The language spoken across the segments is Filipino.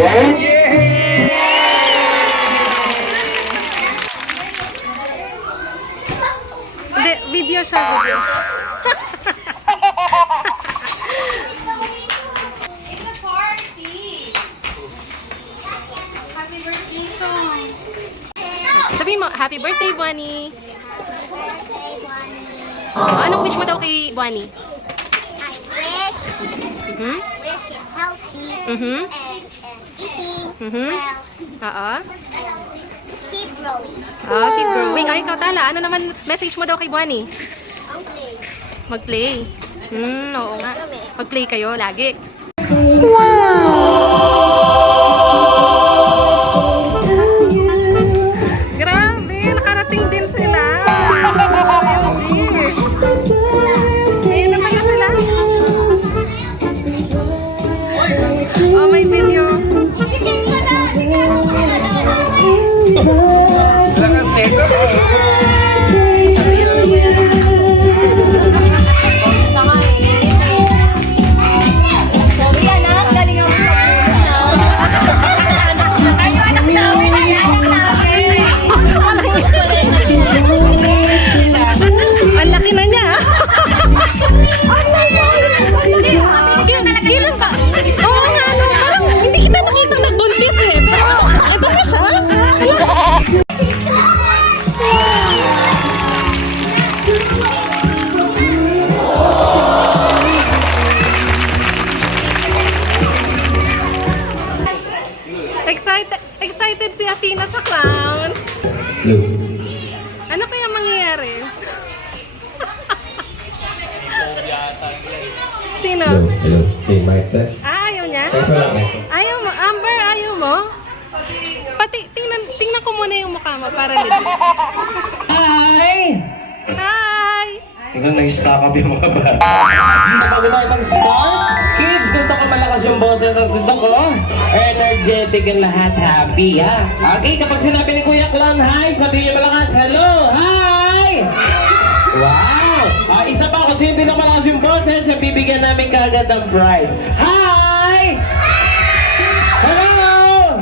Hindi, video siya, video. It's a party. Happy birthday song. Sabihin mo, happy birthday, Bonnie. Birthday, Bonnie. Oh, anong wish mo daw kay Bonnie? I Mhm. wish is healthy Mhm. and eating Mhm. well. Oo. Keep growing. Ah, keep growing. Ay, ikaw, Tala. Ano naman message mo daw kay Bonnie? Okay. Mag-play. Oo nga. Mag-play kayo lagi. Grabe, nakarating din sila. OMG. Ayun na pala sila. Oh, may video. Ang laki na niya. Kailan pa? Oo nga, no, parang hindi kita nakita nagbuntis eh. Pero ito na siya. Excited si Athena sa clowns. Ano kaya mangyayari? Sino? Hello. Hey, mic test. Ayaw niya? Ito lang ito. Ayaw mo? Amber, ayaw mo? Pati, tingnan ko muna yung mukha mo para legit. Hi! Hi! Ikaw nag-stock up yung mga bata. Bago tayo mag-start, kids, gusto ko malakas yung boses at gusto ko energetic ang lahat, happy, ha? Okay, kapag sinabi ni Kuya Clown, hi, sabihin niyo malakas, hello, hi! Wow! Isa pa, kung sino pinakamalakas yung boses, siya bibigyan namin kaagad ng prize. Hi! Hello!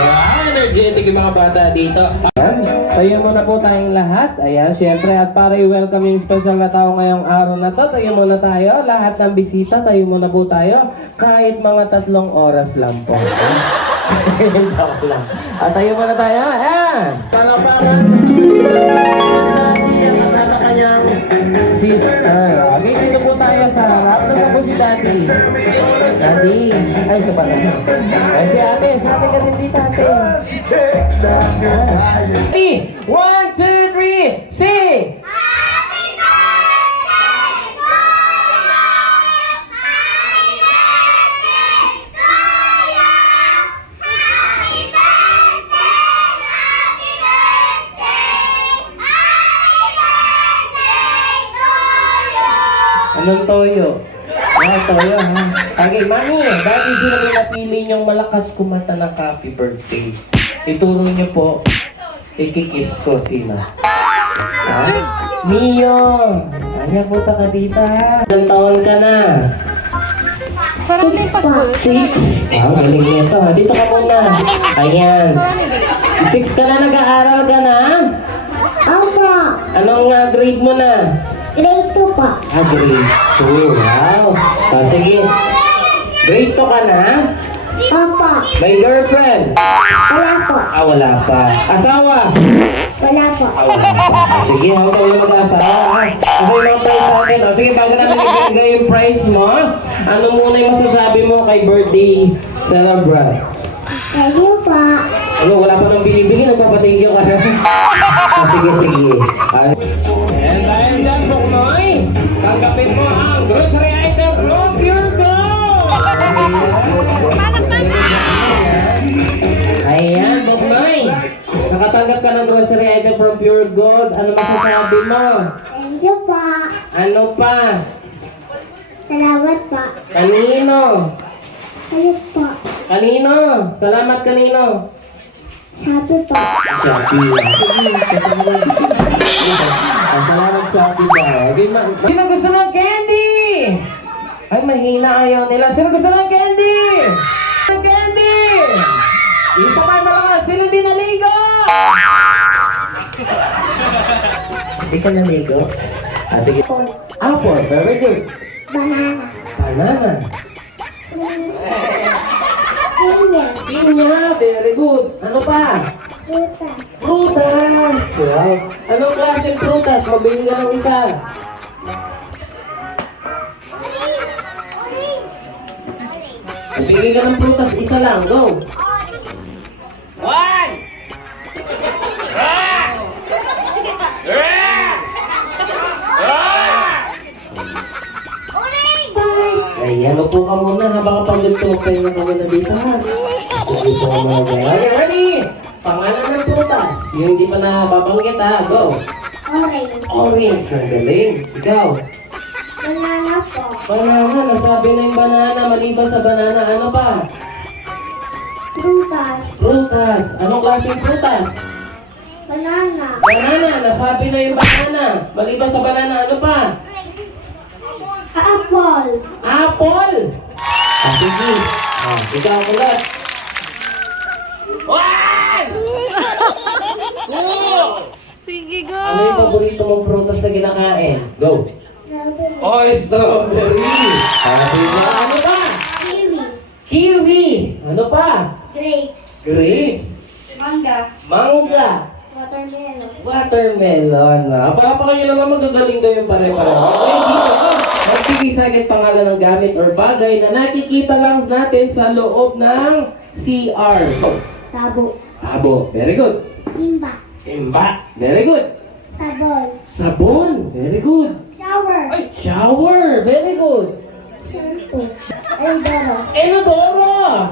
Wow, energetic yung mga bata dito. Ayan, tayo muna po tayong lahat. Ayan, syempre, at para i-welcome yung special na tao ngayong araw na to, tayo muna tayo. Lahat ng bisita, tayo muna po tayo. Kahit mga 3 oras lang po. Joke lang. At tayo muna tayo. Ayan! Talapangan sa kanyang sister. Okay, dito po tayo sa harap. Ito po si Daddy. Daddy. Ay, ito pala. Ay, si ate. Sa atin ka din dito, ate. Ready? 1, 2, 3, sing! Anong toyo? Toyo, ha? Okay, mami, dati sino yung napili niyong malakas kumanta ng happy birthday? Ituro niyo po, ikikiss ko sino? Ha? Mio! Anya po ka dito, ha? Ilang taon ka na? Sarap din pasbol. 6? Galing niya to, ha? Dito ka muna. Ayan. 6 ka na, nag-aaral ka na? Opo. Anong grade mo na? Grade 2 po. Grade 2. Wow. Sige. Grade 2 ka na? Opo. May girlfriend? Wala po. Wala pa. Asawa? Wala po. Wala pa. Sige, huwag tayo mag-asawa. Kasi yung mga prize natin. Sige, bago namin ibigay yung prize mo, ano muna yung masasabi mo kay birthday celebrant? Thank you po. Wala pa nang binibigyan, nagpapatigil ka na. Sige, sige. And dahil dyan, Buknoy, tanggapin mo ang grocery item from Pure Gold! Ayan, Buknoy. Nakatanggap ka ng grocery item from Pure Gold. Ano masasabi mo? Thank you po. Ano pa? Salamat po. Kanino? Kayo po. Kanino? Salamat kanino? Sabi po. Shopee. Salamat Shopee daw. Sino gusto ng candy? Ay, mahina ayaw nila. Sino gusto ng candy? Ng candy! Isa pa malakas. Sino di naligo? Hindi ka naligo? Ah, sige. Apple. Very good. Banana. Banana. Pinya. Pinya. Very good. Ano pa? Fruta. Prutas. Wow. Anong klaseng prutas? Mabili na ng isa. Mabili ka ng prutas. Isa lang. Go. One. Ayan, upo ka muna habang kapag-tugtog tayo na kami na dito ha. Upo ka muna dyan. Okay, ready? Pangalan ng prutas. Yung hindi pa nababanggit ha. Go. Orange. Orange. Ang galing. Ikaw. Banana po. Banana. Nasabi na yung banana. Maliban sa banana, ano pa? Frutas. Prutas. Anong klaseng prutas? Banana. Banana. Nasabi na yung banana. Maliban sa banana, ano pa? Apple. Apple! Ah, sige. Ah, ikaw ulit. One! Two! Sige, go! Ano yung paborito mong prutas na kinakain? Go! Strawberry. Oh, strawberry! Ah, diba? Ano pa? Kiwi. Kiwi! Ano pa? Grapes. Grapes! Manga. Mangga! Watermelon. Watermelon. Palapa kayo naman magagaling kayo pare-pareho. Okay, dito. Magbigay sa akin pangalan ng gamit or bagay na nakikita lang natin sa loob ng CR. So, Sabo. abo. Very good. Timba. Timba. Very good. Sabon. Sabon. Very good. Shower. Ay, shower. Very good. Shampoo. Eldoro. Inodoro.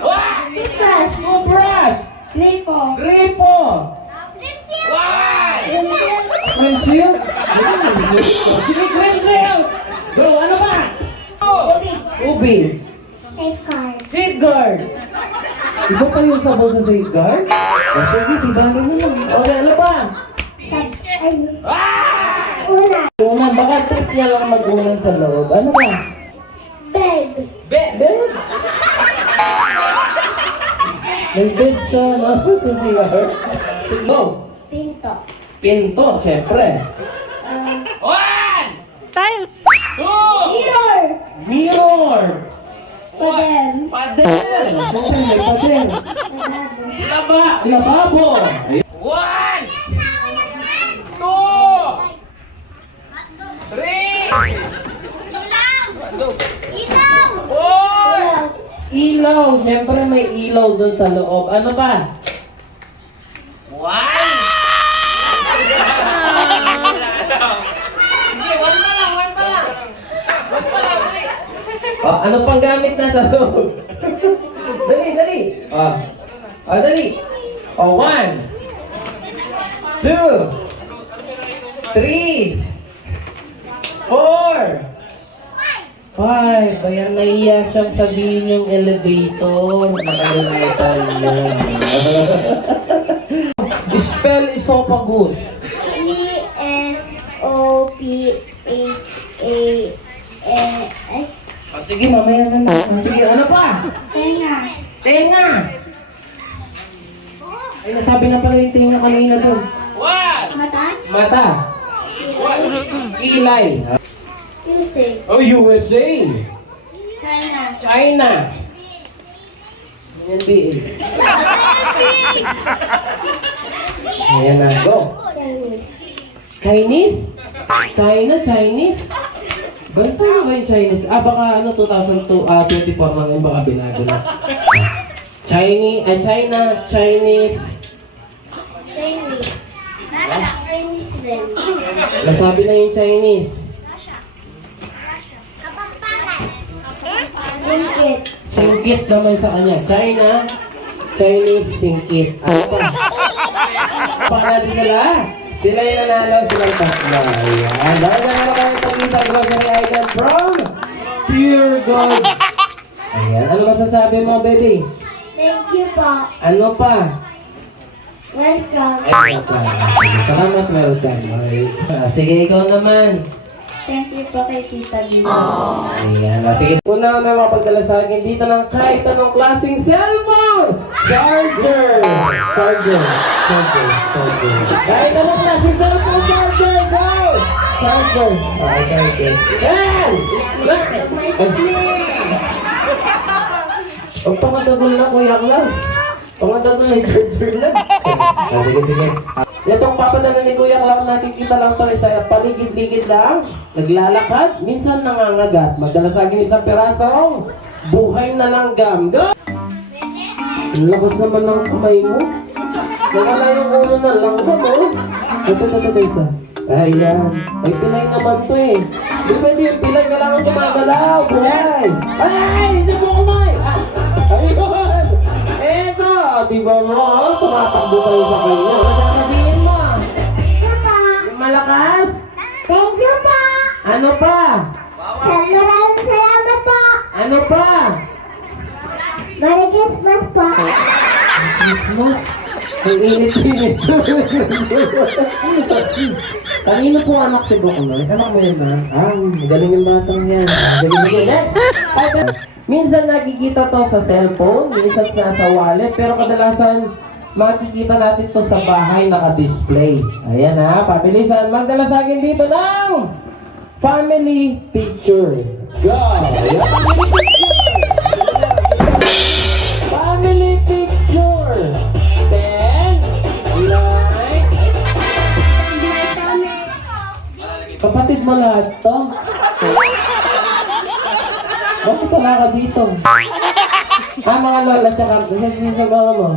Wow! Toothbrush. Toothbrush. Gripo. Gripo. Wow! Windshield? Sige, windshield! Go, ano ba? Tubig. Safeguard. Safeguard. Iba pa yung sabon sa safeguard? O sige, tibalo mo lang. Okay, ano pa? Ulan. Unan, baka trip niya lang mag-unan sa loob. Ano ba? Bed. Bed. Bed? May bed sa, ano, sa CR? Go. Pinto. Pinto, syempre. One! Tiles! Two! Mirror. Mirror! Pader. Pader! Siyempre, may pader. Lababo! One! Two! Three! Four! Ilaw! Siyempre may ilaw dun sa loob. Ano ba? One! Sige, one pa lang, one pa lang. One pa lang, dali. Oh, ano pang gamit na sa loob? Dali, dali. Dali. Oh, 1, 2, 3, 4, 5. Ayan, naiya siyang sabihin yung elevator. Nakalimutan niya. Spell esophagus. ESOPHAS. Oh, sige, mamaya na. Sige, ano pa? Tenga. Tenga! Ay, nasabi na pala yung tenga kanina doon. One! Mata. Mata. One. Kilay. USA. Oh, USA. China. China. NBA. Ayan na, go. Chinese. Chinese? China, Chinese? Bansa na ba yung Chinese? Baka ano, 2024 mga yung baka binago na. China, Chinese. Chinese. Chinese rin. Nasabi na yung Chinese. Singkit. Singkit naman sa kanya. China, Chinese, singkit. Ano pa? Pakalasin sila. Sila yung nanalo, silang tatlo. Ayan. Dahil na naman kami pag-isang grocery item from Pure Gold. Ayan. Ano masasabi mo, baby? Thank you po. Ano pa? Welcome. Ay, welcome. Salamat, welcome. Okay. Sige, ikaw naman. Thank you po kay Tita Lina. Ayan. Sige. Una na mapagdala sa akin dito ng kahit anong klaseng cellphone. Charger. Kahit anong klaseng cellphone, charger. Go! Charger. Okay. Yan! Ang pangatagol na, Kuya Klas. Pangatagol na yung charger na. Sige. Itong papadala ni Kuya Klas, nakikita lang ito sa paligid-ligid lang. Naglalakad, minsan nangangagat. Madalas sa akin isang pirasong buhay na langgam. Go! Ang lakas naman ng kamay mo. Nawala yung ulo na langgam, oh. Ito, isa. Ayan. May pilay naman to eh. Di pwede yung pilay, kailangan gumagalaw. Buhay! Ay! Hindi mo kumay! Ayun! Eto! Diba mo? Tumatakbo kayo sa kanya. Sasabihin mo. Yung malakas? Thank you po. Ano pa? Maraming salamat po. Ano pa? Merry Christmas po. Christmas? Ang init-init. Kanino po anak si Boknoy? Anak mo yun na? Galing yung batang yan. Minsan nakikita to sa cellphone, minsan nasa wallet, pero kadalasan makikita natin to sa bahay naka-display. Ayan ha, pabilisan. Magdala sa akin dito ng family picture. Go! Family picture. Then, like, kapatid mo lahat to? Bakit wala ka dito? Mga lola tsaka sinasabahan mo?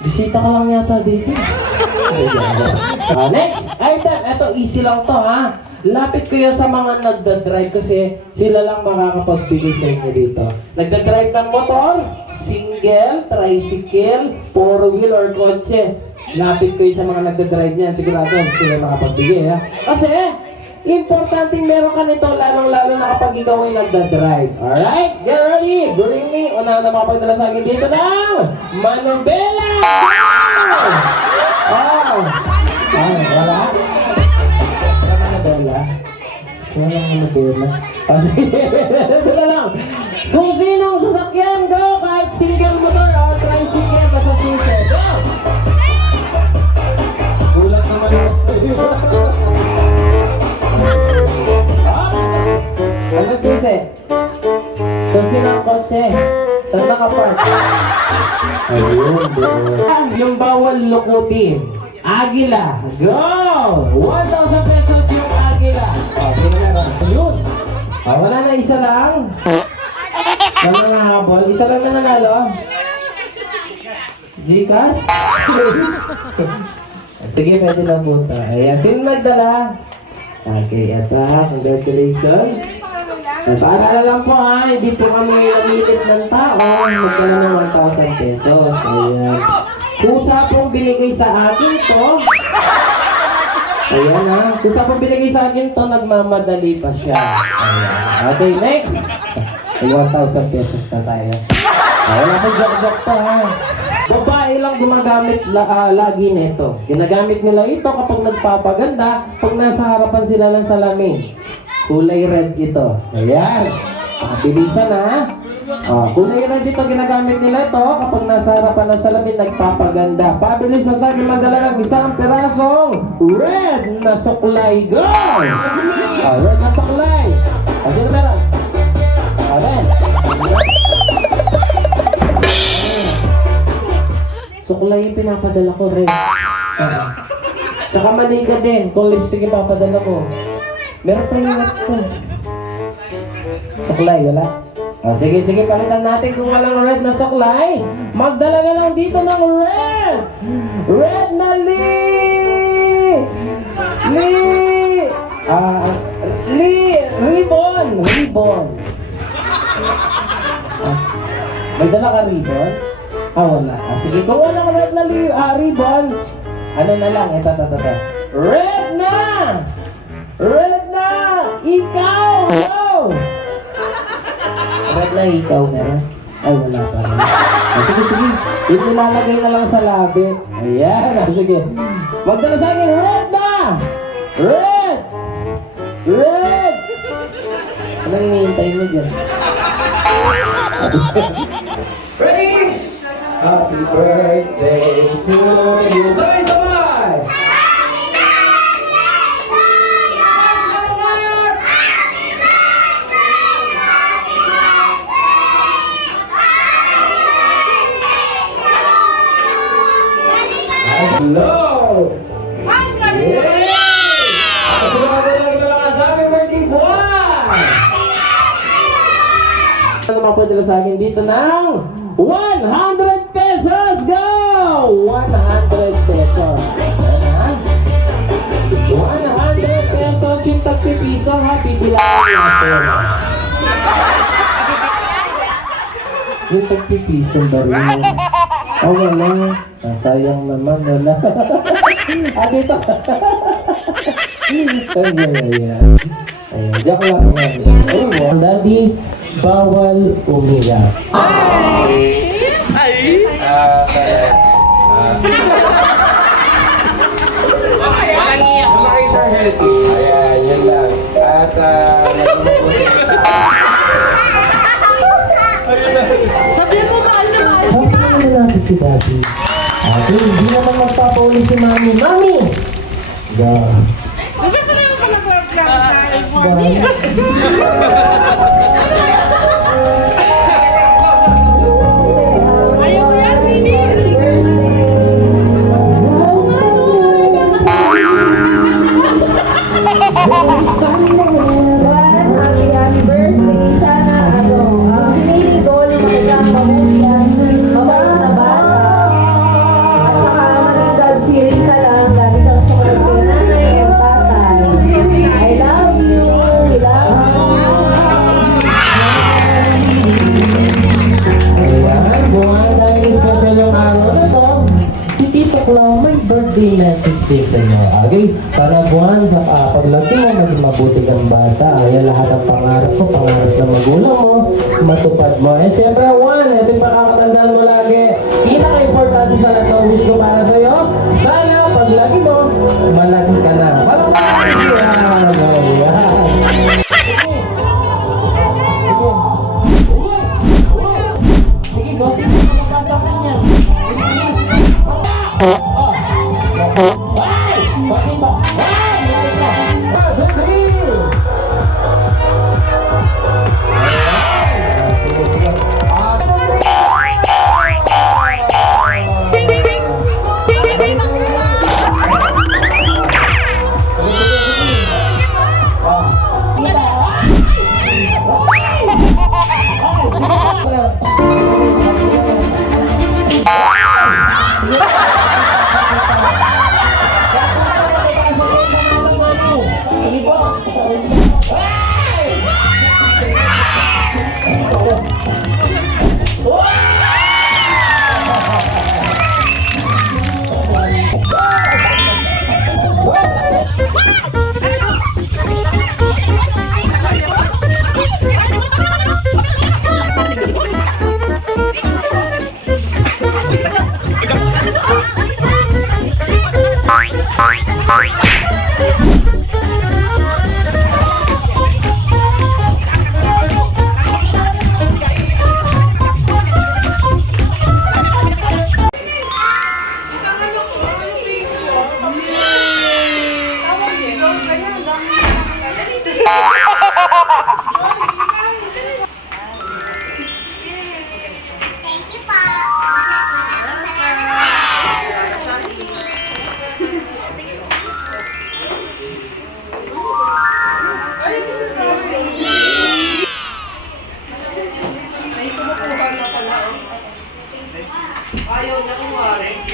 Bisita ka lang yata dito. Next item, eto easy lang to ha. Lapit kayo sa mga nagdadrive kasi sila lang makakapagbigay sa inyo dito. Nagdadrive ng motor, single, tricycle, four-wheel or kotse. Lapit kayo sa mga nagdadrive niyan, sigurado sila makapagbigay ha. Kasi importante meron ka nito lalong-lalo na kapag ikaw ay nagdadrive. Alright, get ready! Bring me! Una na makapagdala sa akin dito ng manubela! Wala? Manubela? Wala manubela? Sige lang! Kung sinong sasakyan, go! Kahit single motor or tricycle, basta susi. Go! Gulat naman yung ano susi? Susi ng kotse. Saan nakapark? Ayun, doon. Yung bawal lukutin. Agila. Go! 1,000 pesos yung agila. Ayun. Wala na, isa lang. Wala na habol. Isa lang na nanalo. Gcash? Sige, pwede lang punta. Ayan, sino nagdala? Okay, ito. Congratulations. Paalala lang po ha, hindi po kami namilit ng tao. Magdala ng 1,000 pesos. Ayan. Kusa pong binigay sa akin to. Ayan ha. Kusa pong binigay sa akin to, nagmamadali pa siya. Ayan. Okay, next. 1,000 pesos na tayo. Wala po joke-joke to ha. Babae lang gumagamit lagi nito. Ginagamit nila ito kapag nagpapaganda, pag nasa harapan sila ng salamin. Kulay red ito. Ayan. Bilisan ha. Kulay red ito, ginagamit nila ito kapag nasa harapan ng salamin, nagpapaganda. Pabilisan sa akin magdala ng isang pirasong red na suklay. Go! Red na suklay. Kasi na meron. Red. Suklay yung pinapadala ko, red. Tsaka manika din, kung lipstick yung papadala ko. Meron pa yung red ko. Suklay, wala? Sige, palitan natin kung walang red na suklay. Magdala na lang dito ng red! Red na ribbon. May dala ka ribbon? Wala. Sige, kung walang red na ribbon, ano na lang, ito. Red na! Ikaw! Go! Red na ikaw meron? Ay, wala pa rin. Sige, sige. Yung nilalagay na lang sa labi. Ayan, sige. Magdala sa akin, red na! Red! Red! Anong hinihintay mo dyan? Ready? Happy birthday to you. Sabay-sabay! Hello! Yay! Ako sila ka lagi na lang sa happy birthday boy! Ano mapadala sa akin dito ng 100 pesos! Go! 100 pesos. Ayan, ha? 100 pesos yung tagpipiso ha, bibilangin natin. Yung tagpipiso ba rin? Oh, wala. Sayang naman, wala. Dito. Ayan. Joke lang naman. Oh, Daddy, bawal umiyak. Walang iyak. Ayan, yun lang. At, Sabihin mo, mahal na mahal. Pagkakas na natin si Daddy. Ate, hindi naman magpapauli si Mami. Mami! Yeah. Gusto na yung pala-work lang sa Ayaw mo yan, Pini. Happy birthday. Sana pinili ko na magandang mabuyan, mabait na bata. At saka maging God-fearing ka lang, lagi kang sumunod kay nanay and tatay. I love you. I love you. Ayan, buwan dahil special yung araw na to. Si Tito Clown, may birthday message din sa inyo. Okay, sana buwan, sa paglaki mo, maging mabuti kang bata. Ayan, lahat ng pangarap ko, pangarap ng magulang mo, matupad mo. Eh, siyempre, Juan, ito yung pakakatandaan mo lagi. Pinaka-importante sa lahat ng wish ko para sa'yo. Sana, paglaki mo, malaki ka na. Parang ayan, ayan. Sige. Sige. Uy! Uy! Sige, go. Mapapasa ka niya. Bakit ba? Ayaw niya kumari.